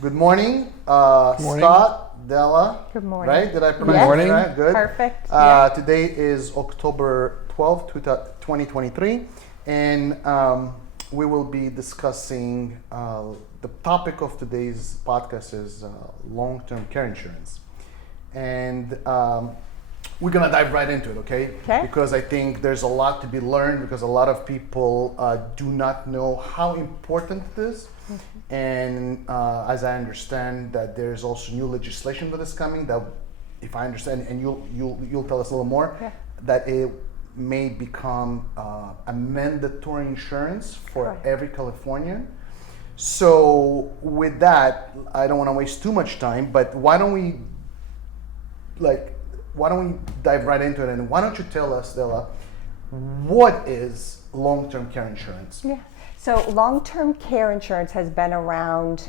Good morning, Morning. Scott, Della. Good morning. Right? Did I Good pronounce morning. it right? Good. Perfect. Yeah. Today is October 12th, 2023, and we will be discussing the topic of today's podcast is long-term care insurance. And we're gonna dive right into it, okay? Okay. Because I think there's a lot to be learned because a lot of people do not know how important it is. And as I understand that there's also new legislation that is coming that, if I understand, and you'll tell us a little more, Yeah. that it may become a mandatory insurance for Correct. every Californian. So with that, I don't want to waste too much time, but why don't we dive right into it, and why don't you tell us, Della, what is long-term care insurance? Yeah. So long-term care insurance has been around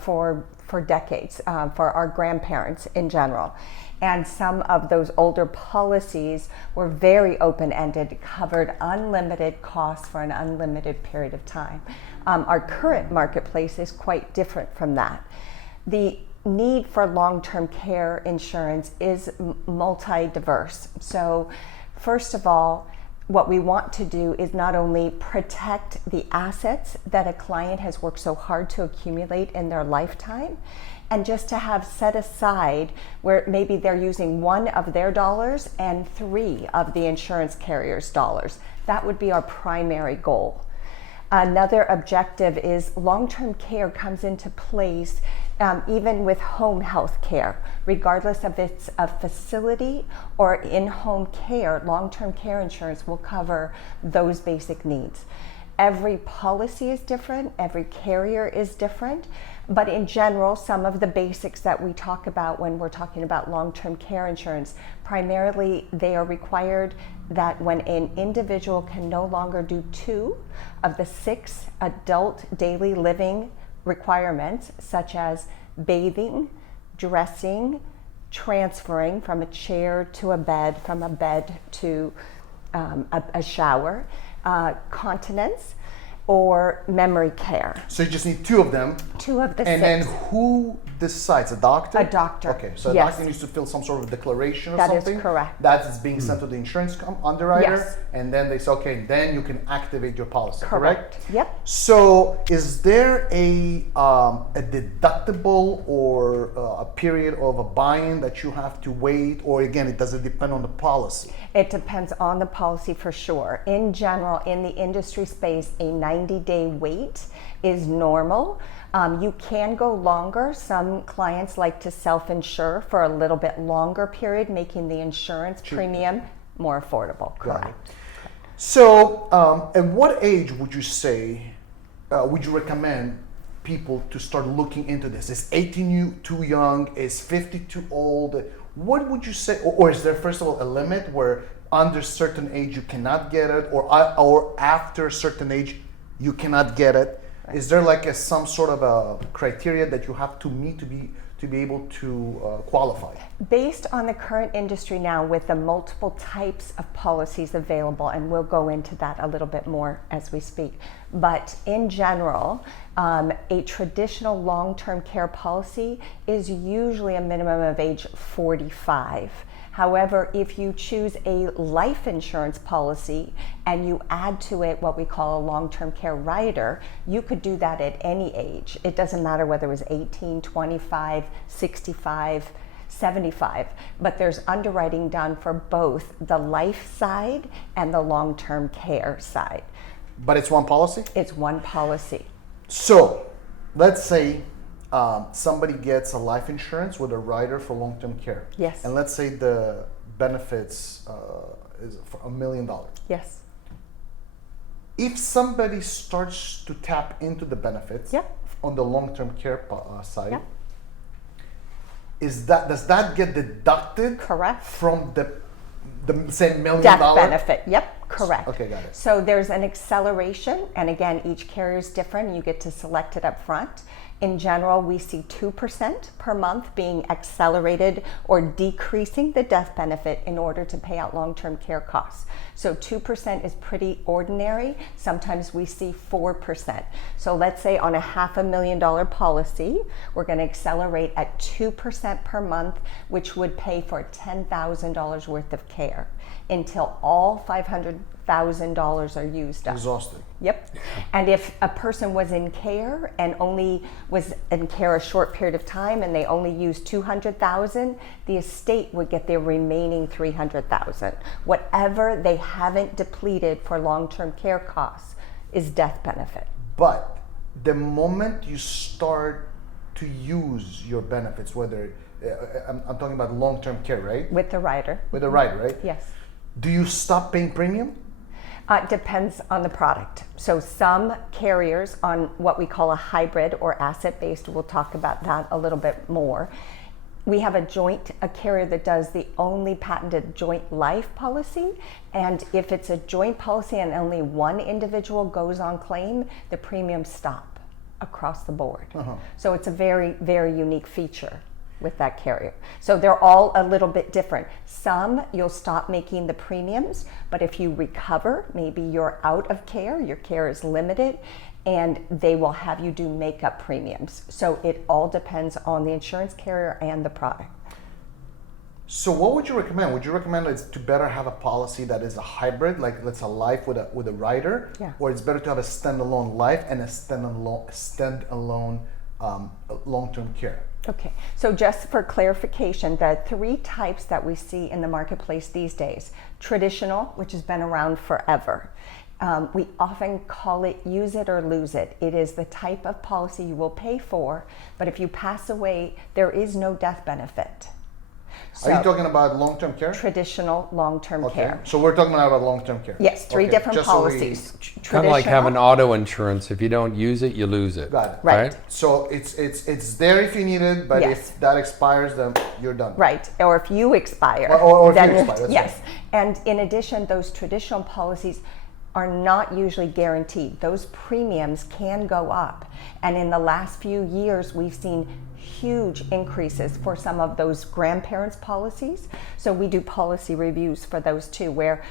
for decades, for our grandparents in general. And some of those older policies were very open-ended, covered unlimited costs for an unlimited period of time. Our current marketplace is quite different from that. The need for long-term care insurance is multi-diverse. So first of all, what we want to do is not only protect the assets that a client has worked so hard to accumulate in their lifetime, and just to have set aside where maybe they're using one of their dollars and three of the insurance carrier's dollars. That would be our primary goal. Another objective is long-term care comes into place even with home health care, regardless if it's a facility or in-home care. Long-term care insurance will cover those basic needs. Every policy is different, every carrier is different, but in general, some of the basics that we talk about when we're talking about long-term care insurance, primarily they are required that when an individual can no longer do 2 of the 6 adult daily living requirements, such as bathing, dressing, transferring from a chair to a bed, from a bed to a shower, continence, or memory care. So you just need 2 of them. 2 of the 6. And then who decides? A doctor? A doctor. Okay, so a Yes. doctor needs to fill some sort of declaration or That is something. correct. That is being sent to the insurance underwriter, Yes. and then they say, okay, then you can activate your policy. Correct? Yep. So, is there a deductible or a period of a buy-in that you have to wait, or again, does it depend on the policy? It depends on the policy for sure. In general, in the industry space, a 90-day wait is normal. You can go longer. Some clients like to self-insure for a little bit longer period, making the insurance premium more affordable. Got it. Correct. So, at what age would you say, would you recommend people to start looking into this? Is 18 too young? Is 50 too old? What would you say, or is there first of all a limit where under certain age you cannot get it, or after a certain age you cannot get it? Right. Is there like some sort of a criteria that you have to meet to be able to qualify? Based on the current industry now with the multiple types of policies available, and we'll go into that a little bit more as we speak, but in general, a traditional long-term care policy is usually a minimum of age 45. However, if you choose a life insurance policy and you add to it what we call a long-term care rider, you could do that at any age. It doesn't matter whether it was 18, 25, 65, 75, but there's underwriting done for both the life side and the long-term care side. But it's one policy? It's one policy. So, let's say somebody gets a life insurance with a rider for long-term care. Yes. And let's say the benefits is for $1 million. Yes. If somebody starts to tap into the benefits Yep. on the long-term care side, Yep. does that get deducted Correct. from the say $1 million? Death benefit. Yep, correct. Okay, got it. So there's an acceleration, and again, each carrier is different. You get to select it up front, In general, we see 2% per month being accelerated or decreasing the death benefit in order to pay out long-term care costs. So 2% is pretty ordinary. Sometimes we see 4%. So let's say on a $500,000 policy, we're going to accelerate at 2% per month, which would pay for $10,000 worth of care until all $500,000 are used up. Exhausted. Yep. And if a person was in care and only was in care a short period of time and they only used 200,000, the estate would get their remaining 300,000. Whatever they haven't depleted for long-term care costs is death benefit. But the moment you start to use your benefits, whether I'm talking about long-term care, right? With the rider. With the rider, right? Yes. Do you stop paying premium? Depends on the product. So some carriers on what we call a hybrid or asset-based, we'll talk about that a little bit more. We have a carrier that does the only patented joint life policy. And if it's a joint policy and only one individual goes on claim, the premiums stop across the board. So it's a very, very unique feature with that carrier. So they're all a little bit different. Some you'll stop making the premiums, but if you recover, maybe you're out of care, your care is limited, and they will have you do makeup premiums. So it all depends on the insurance carrier and the product. So what would you recommend? Would you recommend it's to better have a policy that is a hybrid, like let's a life with a rider, Yeah. or it's better to have a standalone life and a standalone long-term care? Okay, so just for clarification, the three types that we see in the marketplace these days: traditional, which has been around forever. We often call it use it or lose it. It is the type of policy you will pay for, but if you pass away, there is no death benefit. So, are you talking about long-term care? Traditional long-term Okay. care. So we're talking about long-term care. Yes, three Okay, different just so we- policies. Kind of like having Traditional- auto insurance. If you don't use it, you lose it. Got it. Right. So it's there if you need it, but Yes. if that expires, then you're done. Right, or if you expire. Or if then you you're- expire, that's yes. right. And in addition, those traditional policies are not usually guaranteed. Those premiums can go up. And in the last few years, we've seen huge increases for some of those grandparents' policies. So we do policy reviews for those too, where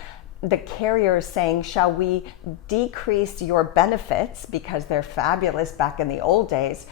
the carrier is saying, shall we decrease your benefits because they're fabulous back in the old days,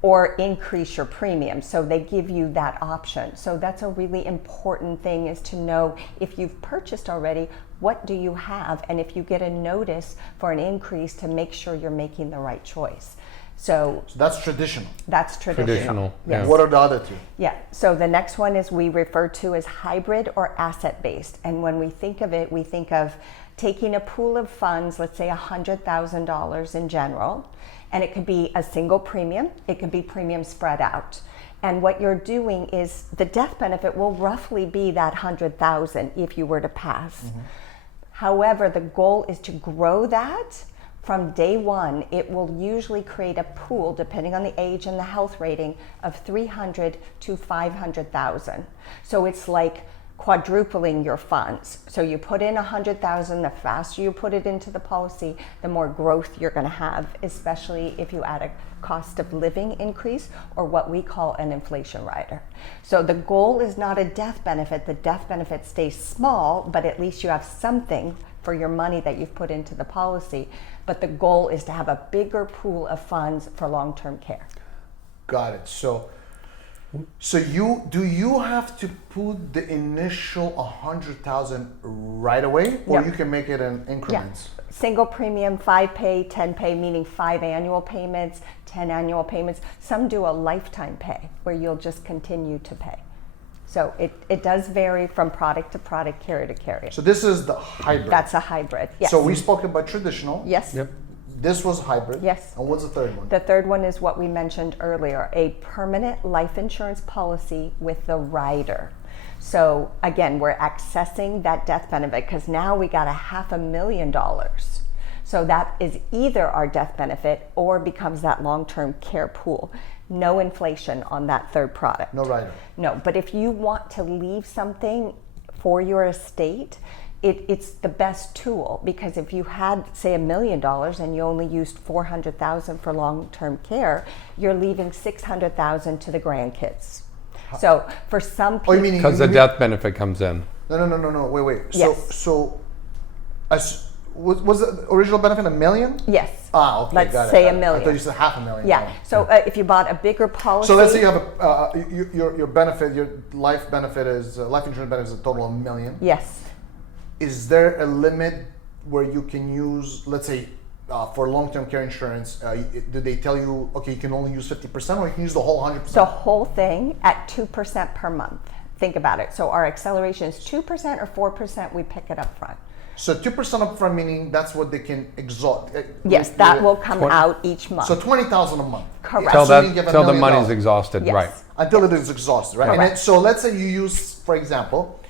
or increase your premium? So they give you that option. So that's a really important thing, is to know if you've purchased already, what do you have? And if you get a notice for an increase, to make sure you're making the right choice. So So that's traditional. that's traditional. Traditional, Yes. yeah. What are the other two? Yeah, so the next one is we refer to as hybrid or asset-based. And when we think of it, we think of taking a pool of funds, let's say $100,000 in general, and it could be a single premium, it could be premium spread out. And what you're doing is the death benefit will roughly be that $100,000 if you were to pass. However, the goal is to grow that. From day one, it will usually create a pool, depending on the age and the health rating, of 300 to 500,000. So it's like quadrupling your funds. So you put in 100,000, the faster you put it into the policy, the more growth you're going to have, especially if you add a cost of living increase, or what we call an inflation rider. So the goal is not a death benefit. The death benefit stays small, but at least you have something for your money that you've put into the policy. But the goal is to have a bigger pool of funds for long-term care. Got it. So you have to put the initial 100,000 right away, or Yeah. you can make it in increments? Yeah. Single premium, 5 pay, 10 pay, meaning 5 annual payments, 10 annual payments. Some do a lifetime pay where you'll just continue to pay. So it does vary from product to product, carrier to carrier. So this is the hybrid. That's a hybrid. Yes. So we spoke about traditional. Yes. Yep. This was hybrid. Yes. And what's the third one? The third one is what we mentioned earlier, a permanent life insurance policy with the rider. So again, we're accessing that death benefit because now we got $500,000. So that is either our death benefit or becomes that long-term care pool. No inflation on that third product. No rider. No, but if you want to leave something for your estate, it's the best tool, because if you had, say, $1 million and you only used $400,000 for long-term care, you're leaving $600,000 to the grandkids. So for some people, Because the death benefit comes in. No. Wait. Yes. So, was the original benefit $1 million? yes. Okay, Let's got it. say I $1 million. thought you said $500,000. Yeah. So if you bought a bigger policy, So let's say you have your benefit, your life benefit is life insurance benefit is a total of $1 million. yes. Is there a limit where you can use, let's say, for long-term care insurance? Do they tell you, okay, you can only use 50%, or you can use the whole 100%? The whole thing at 2% per month. Think about it. So our acceleration is 2% or 4%. We pick it up front. So 2% upfront, meaning that's what they can exhaust. Yes, that will come out each month. So $20,000 a month. Correct. Till Assuming you have $1 the million money's exhausted, Yes. right? until it is exhausted, right? And Correct. then, so let's say you use, for example,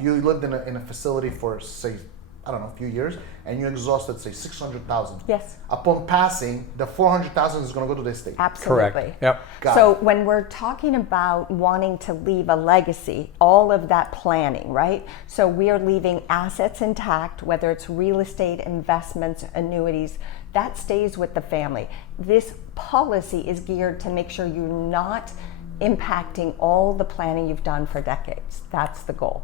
you lived in a facility for, say, I don't know, a few years, and you exhausted, say, 600,000. Yes. Upon passing, the 400,000 is going to go to the estate. Absolutely. Correct. Yep. Got So it. when we're talking about wanting to leave a legacy, all of that planning, right? So we are leaving assets intact, whether it's real estate, investments, annuities, that stays with the family. This policy is geared to make sure you're not impacting all the planning you've done for decades. That's the goal.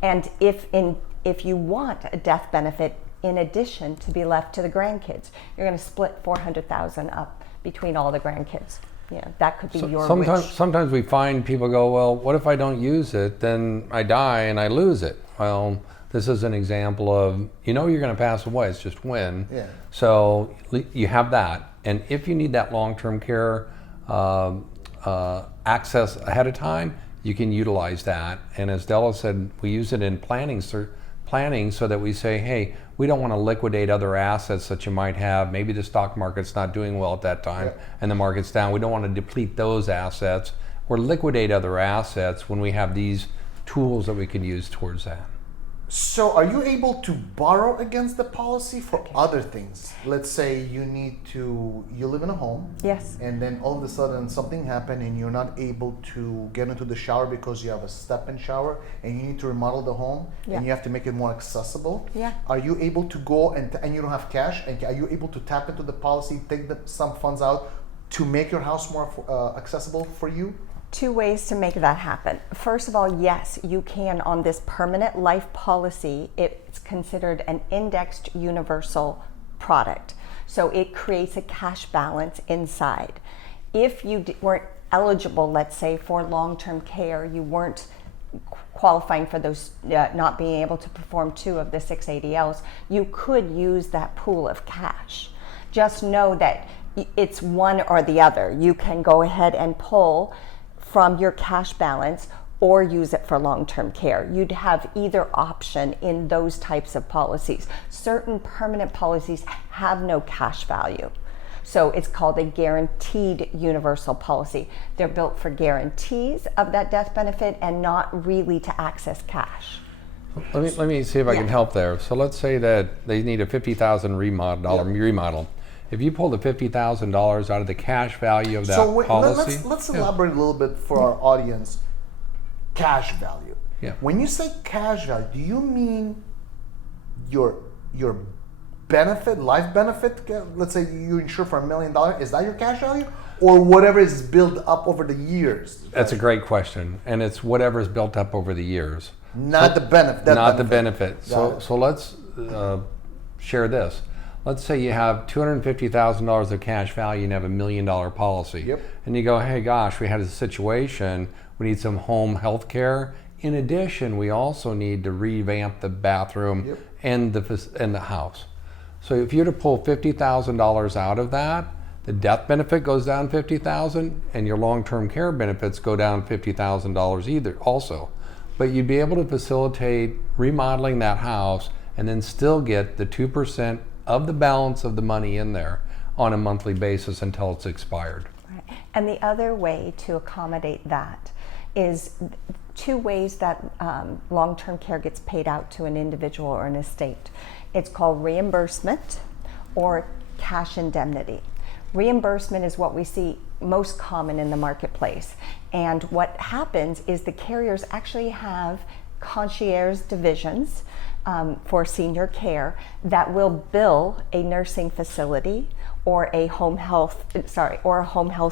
And if you want a death benefit in addition to be left to the grandkids, you're going to split 400,000 up between all the grandkids. Yeah, that could be your wish. Sometimes we find people go, well, what if I don't use it? Then I die and I lose it. Well, this is an example of, you're going to pass away. It's just when. Yeah. So you have that. And if you need that long-term care access ahead of time, you can utilize that. And as Della said, we use it in planning so that we say, hey, we don't want to liquidate other assets that you might have. Maybe the stock market's not doing well at that time and the market's down. We don't want to deplete those assets or liquidate other assets when we have these tools that we can use towards that. So are you able to borrow against the policy for other things? Let's say you live in a home. Yes. And then all of a sudden something happened and you're not able to get into the shower because you have a step-in shower and you need to remodel the home and you have to make it more accessible. Yeah. Are you able to go and you don't have cash, and are you able to tap into the policy, take some funds out to make your house more accessible for you? Two ways to make that happen. First of all, yes, you can on this permanent life policy. It's considered an indexed universal product. So it creates a cash balance inside. If you weren't eligible, let's say, for long-term care, you weren't qualifying for those, not being able to perform 2 of the 6 ADLs, you could use that pool of cash. Just know that it's one or the other. You can go ahead and pull from your cash balance or use it for long-term care. You'd have either option in those types of policies. Certain permanent policies have no cash value. So it's called a guaranteed universal policy. They're built for guarantees of that death benefit and not really to access cash. Let me see if I can help there. So let's say that they need a $50,000 remodel. If you pull the $50,000 out of the cash value of that policy, let's elaborate a little bit for our audience. Cash value. Yeah. When you say cash value, do you mean your benefit, life benefit? Let's say you insure for $1 million. Is that your cash value, or whatever is built up over the years? that's a great question, and it's whatever is built up over the years. Not the benefit. The benefit. So let's share this. Let's say you have $250,000 of cash value and have $1 million policy. Yep. And you go, hey, gosh, we had a situation. We need some home health care. In addition, we also need to revamp the bathroom and the house. So if you were to pull $50,000 out of that, the death benefit goes down $50,000, and your long-term care benefits go down $50,000 either also. But you'd be able to facilitate remodeling that house and then still get the 2% of the balance of the money in there on a monthly basis until it's expired. Right. And the other way to accommodate that is 2 ways that long-term care gets paid out to an individual or an estate. It's called reimbursement or cash indemnity. Reimbursement is what we see most common in the marketplace. And what happens is the carriers actually have concierge divisions for senior care that will bill a nursing facility or a home health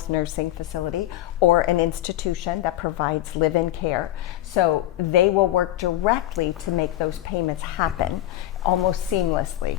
nursing facility or an institution that provides live-in care. So they will work directly to make those payments happen almost seamlessly.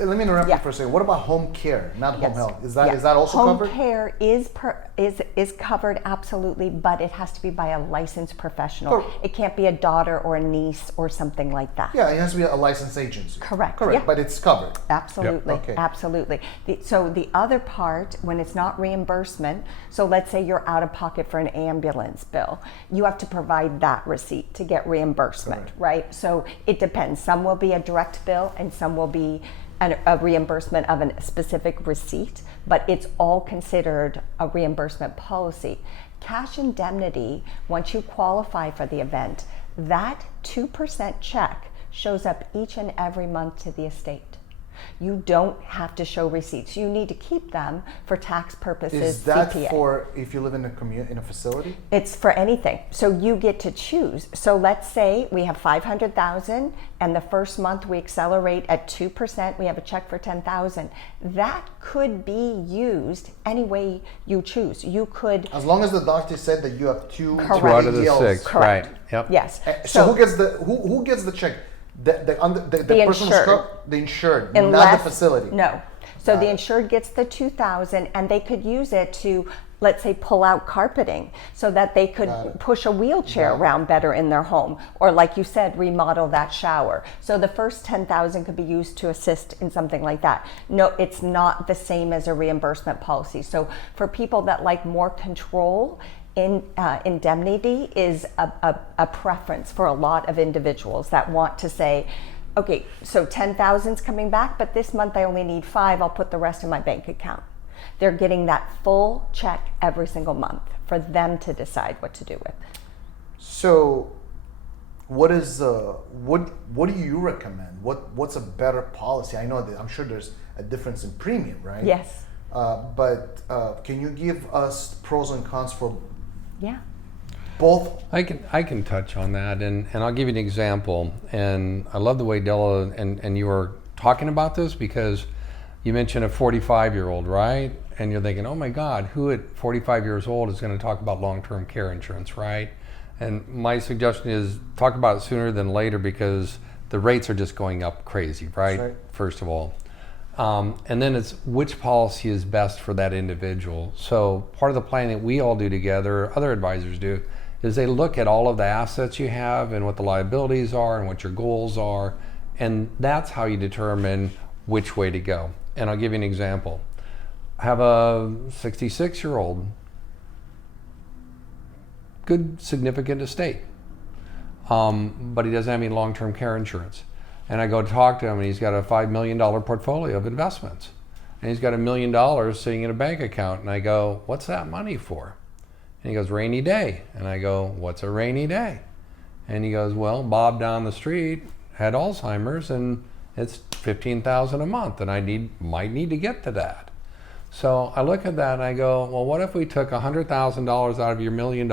Let me interrupt you for a second. What about home care, not home health? Is that also covered? Home care is covered, absolutely, but it has to be by a licensed professional. It can't be a daughter or a niece or something like that. Yeah, it has to be a licensed agency. Correct. Yeah. Yeah. But it's covered. Absolutely. Yep. Okay. Absolutely. So the other part, when it's not reimbursement, so let's say you're out of pocket for an ambulance bill, you have to provide that receipt to get reimbursement, right? So it depends. Some will be a direct bill and some will be a reimbursement of a specific receipt, but it's all considered a reimbursement policy. Cash indemnity, once you qualify for the event, that 2% check shows up each and every month to the estate. You don't have to show receipts. You need to keep them for tax purposes. Is that CPA. for if you live in a facility? It's for anything. So you get to choose. So let's say we have 500,000 and the first month we accelerate at 2%, we have a check for 10,000. That could be used any way you choose. You could, as long as the doctor said that you have two out of the ADLs. 6. Correct. Right. Yep. yes. So who gets the check? The person insured. the insured, Unless, not the facility. No. So the insured gets the 2,000 and they could use it to, let's say, pull out carpeting so that they could push a wheelchair around better in their home, or like you said, remodel that shower. So the first 10,000 could be used to assist in something like that. No, it's not the same as a reimbursement policy. So for people that like more control, indemnity is a preference for a lot of individuals that want to say, okay, so 10,000 is coming back, but this month I only need 5, I'll put the rest in my bank account. They're getting that full check every single month for them to decide what to do with. So what do you recommend? What's a better policy? I know that I'm sure there's a difference in premium, right? Yes. But can you give us pros and cons for both? I can touch on that, and I'll give you an example. And I love the way Della and you were talking about this, because you mentioned a 45-year-old, right? And you're thinking, oh my God, who at 45 years old is going to talk about long-term care insurance, right? And my suggestion is talk about it sooner than later, because the rates are just going up crazy, right? That's right. First of all. And then it's which policy is best for that individual. So part of the plan that we all do together, other advisors do, is they look at all of the assets you have and what the liabilities are and what your goals are. And that's how you determine which way to go. And I'll give you an example. I have a 66-year-old, good significant estate, but he doesn't have any long-term care insurance. And I go talk to him, and he's got a $5 million portfolio of investments. And he's got $1 million sitting in a bank account. And I go, what's that money for? And he goes, rainy day. And I go, what's a rainy day? And he goes, well, Bob down the street had Alzheimer's, and it's $15,000 a month, and I might need to get to that. So I look at that and I go, well, what if we took $100,000 out of your $1 million,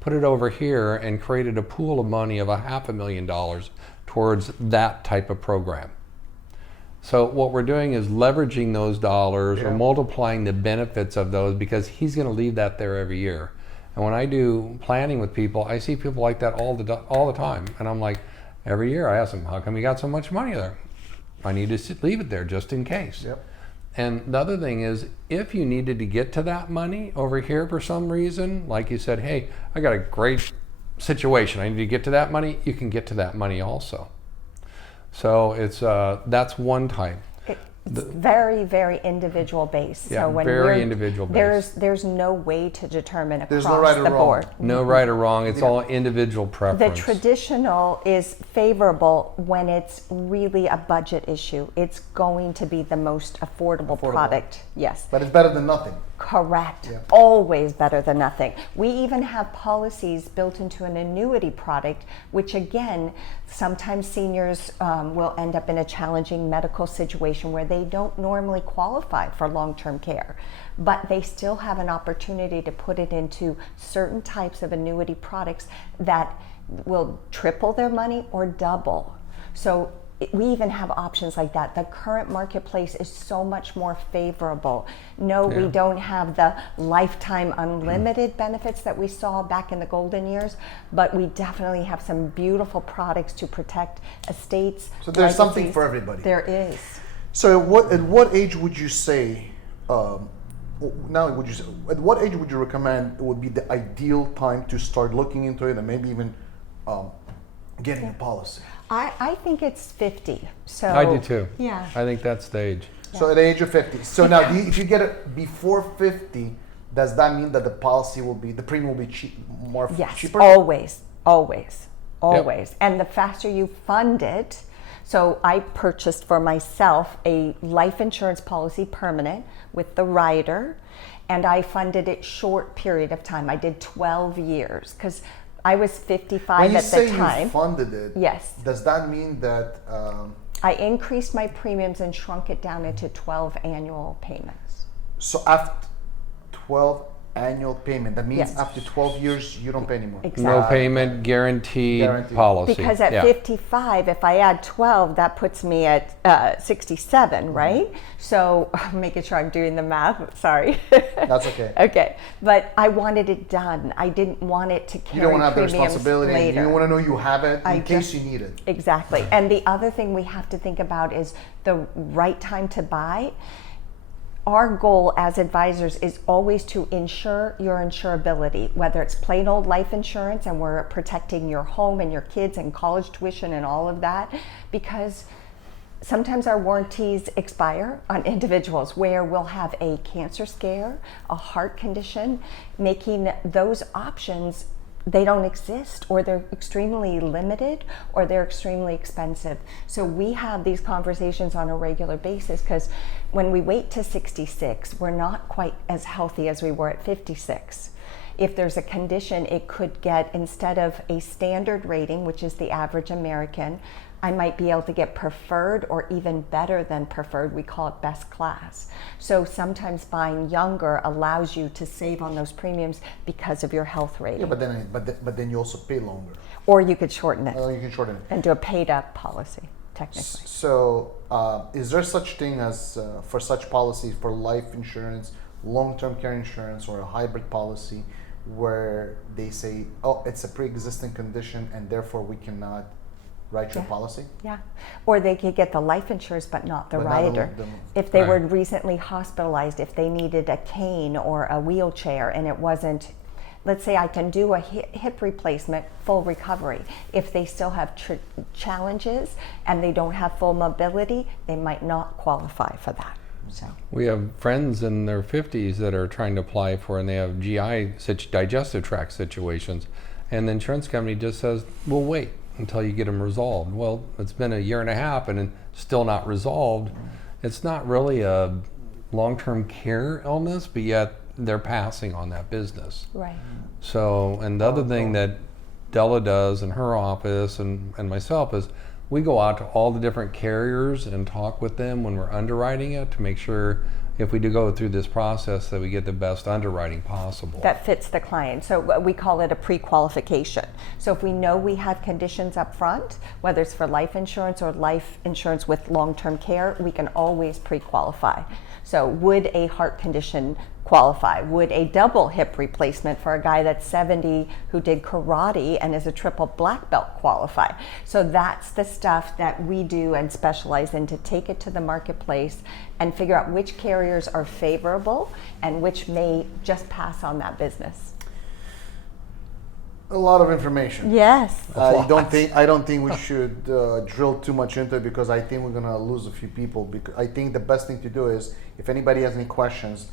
put it over here, and created a pool of money of $500,000 towards that type of program? So what we're doing is leveraging those dollars or multiplying the benefits of those, because he's going to leave that there every year. And when I do planning with people, I see people like that all the time. And I'm like, every year I ask them, how come you got so much money there? I need to leave it there just in case. Yep. And the other thing is, if you needed to get to that money over here for some reason, like you said, hey, I got a great situation, I need to get to that money, you can get to that money also. So it's that's one type. It's very, very individual based. Yeah, so when very individual based. There's no way to determine across no right or the wrong. board. No right or wrong, it's all individual The preference. traditional is favorable when it's really a budget issue. It's going to be the most affordable product. Yes. But it's better than nothing. Correct. Yeah. Always better than nothing. We even have policies built into an annuity product, which again, sometimes seniors will end up in a challenging medical situation where they don't normally qualify for long-term care, but they still have an opportunity to put it into certain types of annuity products that will triple their money or double. So we even have options like that. The current marketplace is so much more favorable. No, we don't have the lifetime unlimited benefits that we saw back in the golden years, but we definitely have some beautiful products to protect estates. So there's something legacies. for everybody. There is. So at what age would you say, at what age would you recommend it would be the ideal time to start looking into it and maybe even getting a policy? I think it's 50. So I do too. Yeah. I think that's the age. So at the age of 50. So now, if you get it before 50, does that mean that the policy will be, the premium will be Yes, cheaper? always. And the faster you fund it, so I purchased for myself a life insurance policy permanent with the rider, and I funded it short period of time. I did 12 years because I was 55 when you at say the time. you funded it, Yes. does that mean that I increased my premiums and shrunk it down into 12 annual payments. so after 12 annual payment, that means Yes. after 12 years you don't pay anymore? Exactly. No payment, guaranteed policy. Because at Yeah. 55, if I add 12, that puts me at 67, right? So I'm making sure I'm doing the math. Sorry. That's okay. Okay, but I wanted it done. I didn't want it to You carry don't want to have the premiums responsibility. later. You want to know you have it in I case just- you need it. Exactly. And the other thing we have to think about is the right time to buy. Our goal as advisors is always to ensure your insurability, whether it's plain old life insurance and we're protecting your home and your kids and college tuition and all of that, because sometimes our warranties expire on individuals where we'll have a cancer scare, a heart condition, making those options, they don't exist, or they're extremely limited, or they're extremely expensive. So we have these conversations on a regular basis because when we wait to 66, we're not quite as healthy as we were at 56. If there's a condition, it could get, instead of a standard rating, which is the average American, I might be able to get preferred or even better than preferred. We call it best class. So sometimes buying younger allows you to save on those premiums because of your health rating. Yeah, but then you also pay longer. Or you could shorten it You can shorten it. and do a paid up policy, technically. So, is there such thing as for such policies for life insurance, long-term care insurance, or a hybrid policy, where they say, "Oh, it's a pre-existing condition, and therefore we cannot write your policy"? Yeah. Or they could get the life insurance but not the But not the- rider. the- If they were Right. recently hospitalized, if they needed a cane or a wheelchair and it wasn't, let's say I can do a hip replacement, full recovery. If they still have challenges and they don't have full mobility, they might not qualify for that. So. We have friends in their 50s that are trying to apply for, and they have GI, digestive tract situations. And the insurance company just says, we'll wait until you get them resolved. Well, it's been a year and a half and it's still not resolved. It's not really a long-term care illness, but yet they're passing on that business. Right. So, and the other thing that Della does in her office and myself is we go out to all the different carriers and talk with them when we're underwriting it to make sure if we do go through this process that we get the best underwriting possible. That fits the client. So we call it a pre-qualification. So if we know we have conditions up front, whether it's for life insurance or life insurance with long-term care, we can always pre-qualify. So would a heart condition qualify? Would a double hip replacement for a guy that's 70 who did karate and is a triple black belt qualify? So that's the stuff that we do and specialize in to take it to the marketplace and figure out which carriers are favorable and which may just pass on that business. A lot of information. Yes. I don't think we should drill too much into it because I think we're gonna lose a few people. Because I think the best thing to do is, if anybody has any questions,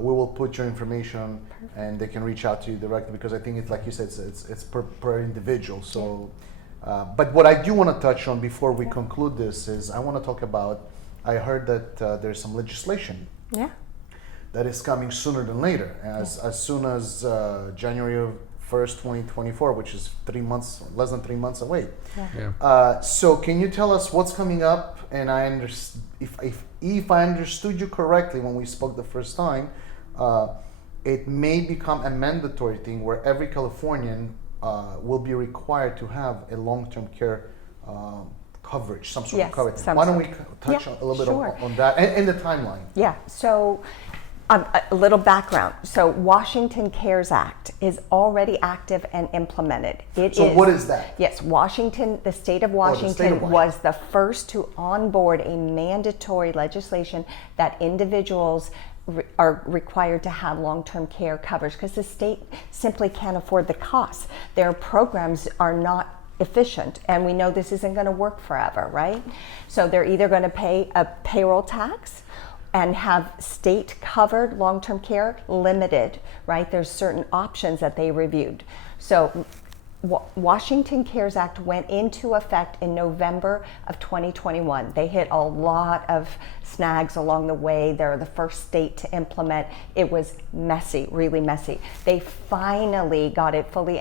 we will put your information and they can reach out to you directly. Because I think it's like you said, it's per individual. So, but what I do want to touch on before we conclude this is I want to talk about. I heard that there's some legislation. Yeah. That is coming sooner than later, as soon as January 1st, 2024, which is less than 3 months away. Yeah. So can you tell us what's coming up? And if I understood you correctly when we spoke the first time, it may become a mandatory thing where every Californian will be required to have a long-term care coverage, some sort of Yes, coverage. some Why don't we sort. touch Yeah, a little bit sure. on that and the timeline? Yeah, so a little background. So Washington CARES Act is already active and implemented. So what is that? Yes, Washington, the state of state Washington of Washington. was the first to onboard a mandatory legislation that individuals are required to have long-term care coverage because the state simply can't afford the costs. Their programs are not efficient, and we know this isn't going to work forever, right? So they're either going to pay a payroll tax and have state covered long-term care limited, right? There's certain options that they reviewed. So Washington CARES Act went into effect in November of 2021. They hit a lot of snags along the way. They're the first state to implement. It was messy, really messy. They finally got it fully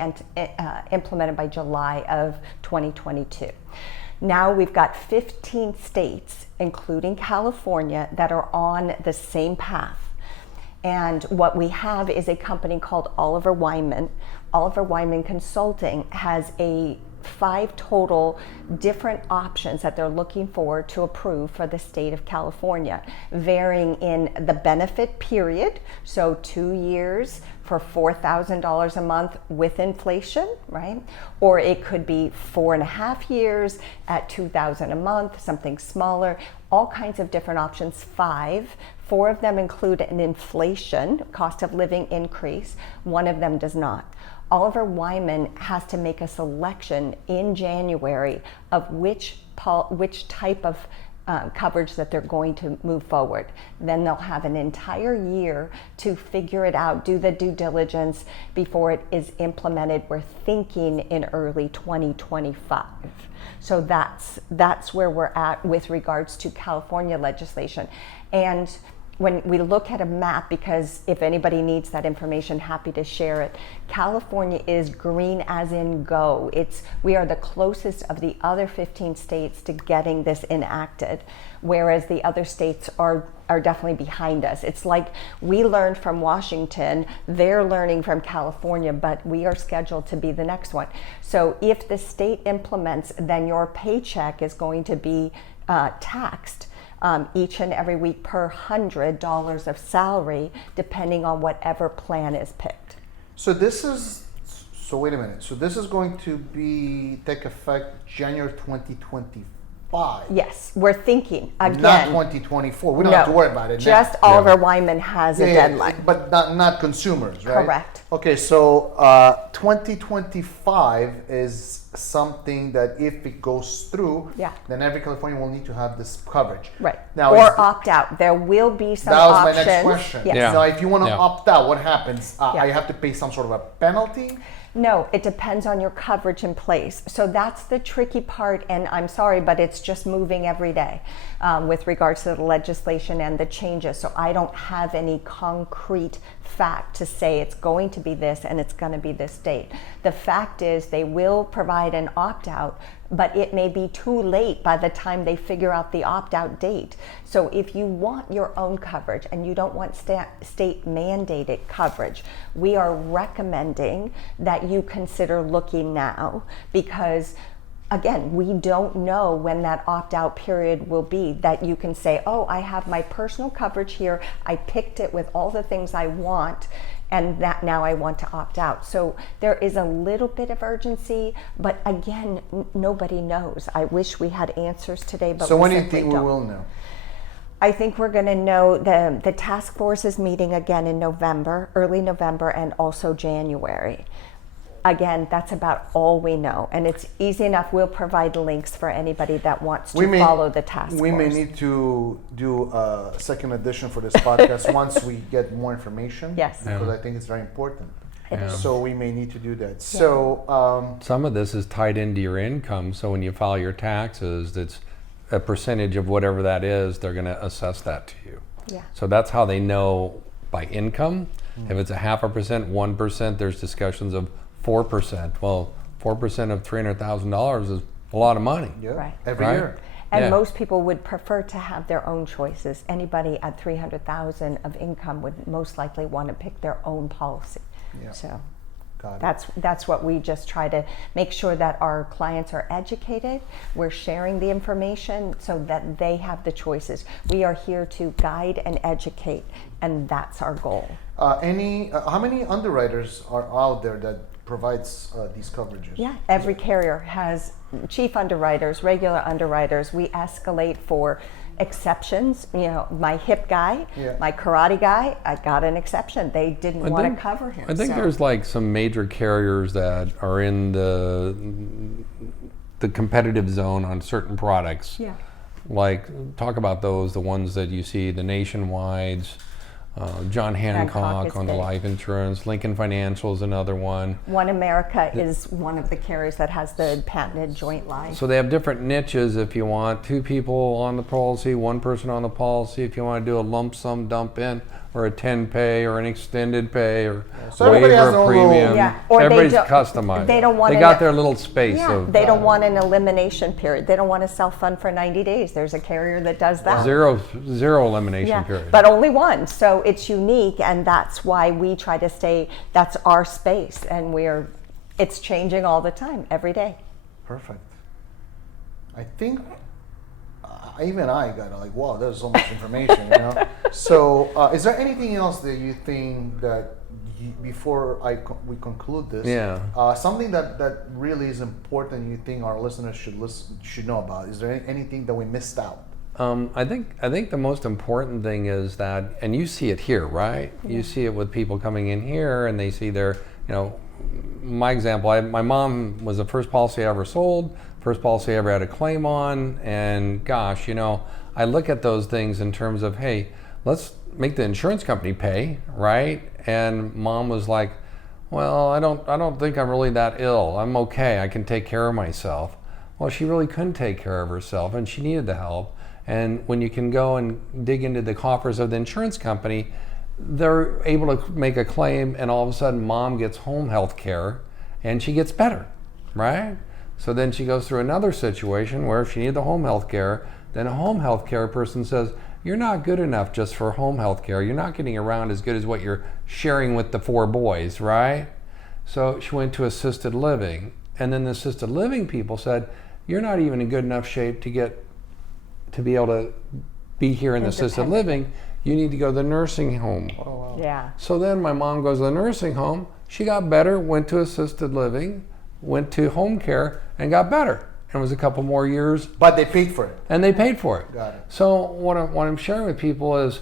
implemented by July of 2022. Now we've got 15 states, including California, that are on the same path. And what we have is a company called Oliver Wyman. Oliver Wyman Consulting has 5 total different options that they're looking for to approve for the state of California, varying in the benefit period, so 2 years for $4,000 a month with inflation, right? Or it could be 4.5 years at $2,000 a month, something smaller, all kinds of different options. 4 of them include an inflation, cost of living increase. 1 of them does not. Oliver Wyman has to make a selection in January of which type of coverage that they're going to move forward. Then they'll have an entire year to figure it out, do the due diligence before it is implemented. We're thinking in early 2025. So that's where we're at with regards to California legislation. And when we look at a map, because if anybody needs that information, happy to share it. California is green as in go. We are the closest of the other 15 states to getting this enacted, whereas the other states are definitely behind us. It's like we learned from Washington, they're learning from California, but we are scheduled to be the next one. So if the state implements, then your paycheck is going to be taxed each and every week per $100 of salary, depending on whatever plan is picked. So wait a minute. So this is going to take effect January 2025. Yes, we're thinking again. Not 2024. We don't have to worry about it just now. Oliver Wyman has a deadline. But not consumers, right? Correct. Okay, so 2025 is something that if it goes through, then every Californian will need to have this coverage. Right. Now, or opt out. There will be some options. That was my next question. Yes. Yeah. Now, if you want to opt out, what happens? I have to pay some sort of a penalty? No, it depends on your coverage in place. So that's the tricky part, and I'm sorry, but it's just moving every day with regards to the legislation and the changes. So I don't have any concrete fact to say it's going to be this and it's going to be this date. The fact is they will provide an opt-out, but it may be too late by the time they figure out the opt-out date. So if you want your own coverage and you don't want state mandated coverage, we are recommending that you consider looking now, because again, we don't know when that opt-out period will be, that you can say, oh, I have my personal coverage here, I picked it with all the things I want, and that now I want to opt out. So there is a little bit of urgency, but again, nobody knows. I wish we had answers today, but so we when do you simply think don't. we will know? I think we're going to know. The task force is meeting again in November, early November, and also January. Again, that's about all we know, and it's easy enough. We'll provide links for anybody that wants to follow the task force. We may need to do a second edition for this podcast once we get more information. Yes. Because I think it's very important. It is. So we may need to do that. So some of this is tied into your income, so when you file your taxes, it's a percentage of whatever that is, they're going to assess that to you. Yeah. So that's how they know by income. If it's 0.5%, 1%, there's discussions of 4%. Well, 4% of $300,000 is a lot of money. Right. Every Right? year. And most people would prefer to have their own choices. Anybody at $300,000 of income would most likely want to pick their own policy. Yeah. So, Got it. That's what we just try to make sure that our clients are educated. We're sharing the information so that they have the choices. We are here to guide and educate, and that's our goal. How many underwriters are out there that provides these coverages? Yeah, every carrier has chief underwriters, regular underwriters. We escalate for exceptions. You know, my hip guy, my karate guy, I got an exception. They didn't want to cover him. I think there's like some major carriers that are in the competitive zone on certain products. Yeah. Like, talk about those, the ones that you see, the Nationwides, John Hancock on the big. life insurance, Lincoln Financial is another one. One America is one of the carriers that has the patented joint life. So they have different niches if you want. 2 people on the policy, 1 person on the policy. If you want to do a lump sum dump in, or a 10 pay, or an extended pay, or So everybody has waiver their of own little- premium. Yeah, or they Everybody's don't- customized. they don't want They to- got their little space. Yeah, of they don't want an elimination period. They don't want to self-fund for 90 days. There's a carrier that does that. zero elimination period. But only one. So it's unique, and that's why we try to stay, that's our space, and it's changing all the time, every day. Perfect. I think even I got like, wow, there's so much information, you know. So, is there anything else that you think that before we conclude this? Yeah. Something that really is important. You think our listeners should know about? Is there anything that we missed out? I think the most important thing is that, and you see it here, right? Yeah. You see it with people coming in here, and they see their, you know, my example. My mom was the first policy I ever sold, first policy I ever had a claim on, and gosh, you know, I look at those things in terms of, hey, let's make the insurance company pay, right? And mom was like, well, I don't think I'm really that ill. I'm okay. I can take care of myself. Well, she really couldn't take care of herself, and she needed the help. And when you can go and dig into the coffers of the insurance company, they're able to make a claim, and all of a sudden mom gets home health care and she gets better, right? So then she goes through another situation where she needed the home health care. Then a home health care person says, you're not good enough just for home health care. You're not getting around as good as what you're sharing with the 4 boys, right? So she went to assisted living. And then the assisted living people said, you're not even in good enough shape to be able to be here in the assisted living. You need to go to the nursing home. Oh, wow. Yeah. So then my mom goes to the nursing home. She got better, went to assisted living, went to home care, and got better. And it was a couple more years. But they paid for it. And they paid for it. Got it. So what I'm sharing with people is,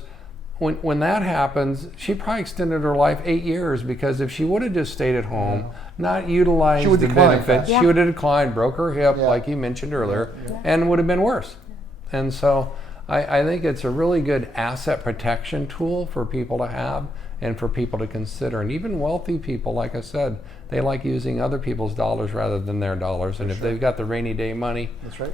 when that happens, she probably extended her life 8 years, because if she would have just stayed at home, not utilized She would the decline benefits, fast. she would have declined, broke her hip, Yeah. like you mentioned earlier, and would have been worse. And so I think it's a really good asset protection tool for people to have and for people to consider. And even wealthy people, like I said, they like using other people's dollars rather than their dollars. And if they've got the rainy day money, That's right.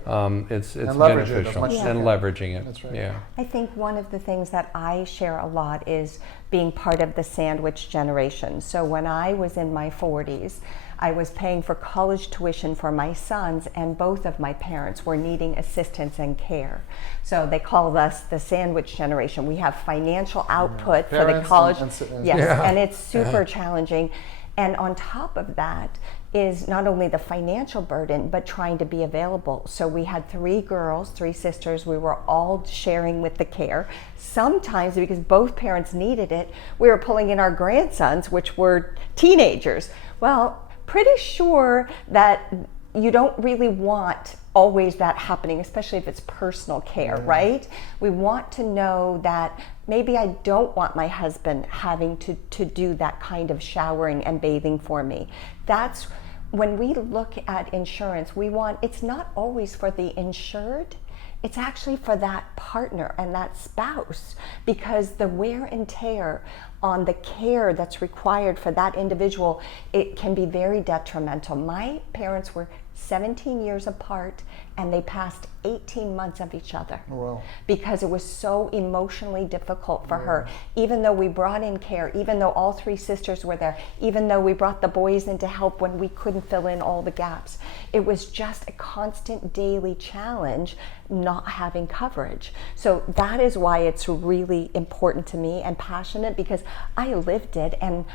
it's And leverage it as beneficial. much as you And can. leveraging it. That's right. Yeah. I think one of the things that I share a lot is being part of the sandwich generation. So when I was in my 40s, I was paying for college tuition for my sons, and both of my parents were needing assistance and care. So they called us the sandwich generation. We have financial output for the Parents college. and Yes, Yeah. and it's super challenging. And on top of that is not only the financial burden, but trying to be available. So we had 3 girls, 3 sisters. We were all sharing with the care. Sometimes, because both parents needed it, we were pulling in our grandsons, which were teenagers. Well, pretty sure that you don't really want always that happening, especially if it's personal care, right? We want to know that maybe I don't want my husband having to do that kind of showering and bathing for me. That's when we look at insurance, it's not always for the insured. It's actually for that partner and that spouse, because the wear and tear on the care that's required for that individual, it can be very detrimental. My parents were 17 years apart, and they passed 18 months of each other. Oh, wow. Because it was so emotionally difficult for her. Even though we brought in care, even though all 3 sisters were there, even though we brought the boys in to help when we couldn't fill in all the gaps, it was just a constant daily challenge not having coverage. So that is why it's really important to me and passionate, because I lived it, and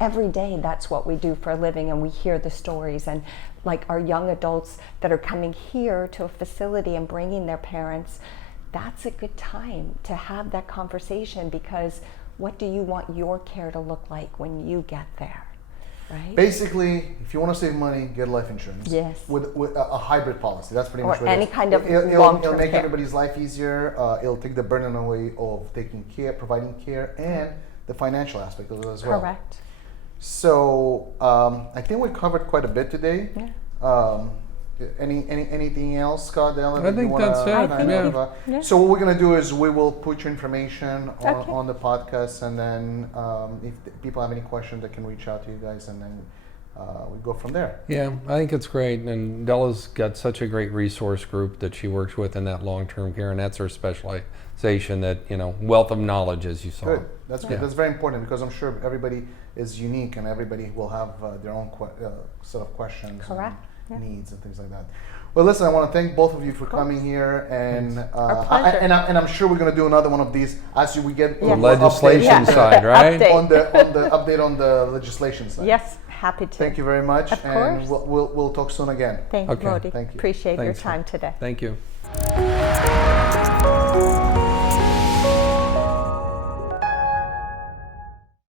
every day that's what we do for a living, and we hear the stories. And like our young adults that are coming here to a facility and bringing their parents, that's a good time to have that conversation, because what do you want your care to look like when you get there, right? Basically, if you want to save money, get life insurance. Yes. With a hybrid policy. That's pretty much Or what any it is. kind of It'll long-term make care. everybody's life easier. It'll take the burden away of taking care, providing care, and the financial aspect of it as well. Correct. So I think we covered quite a bit today. Yeah. Anything else, Scott? Ellen, I that you think wanna that's it. I think kind of, yeah. So what we're gonna do is we will put your information Okay. on the podcast, and then if people have any questions, they can reach out to you guys, and then we go from there. Yeah, I think it's great. And Della's got such a great resource group that she works with in that long-term care, and that's her specialization, that, wealth of knowledge, as you saw. Good. That's good. Yeah. That's very important, because I'm sure everybody is unique, and everybody will have their own set of questions. Correct. And Yeah. needs and things like that. Well, listen, I want to thank both of you for coming here, and Our pleasure. and I'm sure we're going to do another one of these as we get Yeah. more Legislation updates side, right? Update. on the update on the legislation side. Yes, happy to. Thank you very much, Of and course. we'll talk soon again. Thank Okay. you, Modi. Thank you. Appreciate Thanks. your time today. Thank you.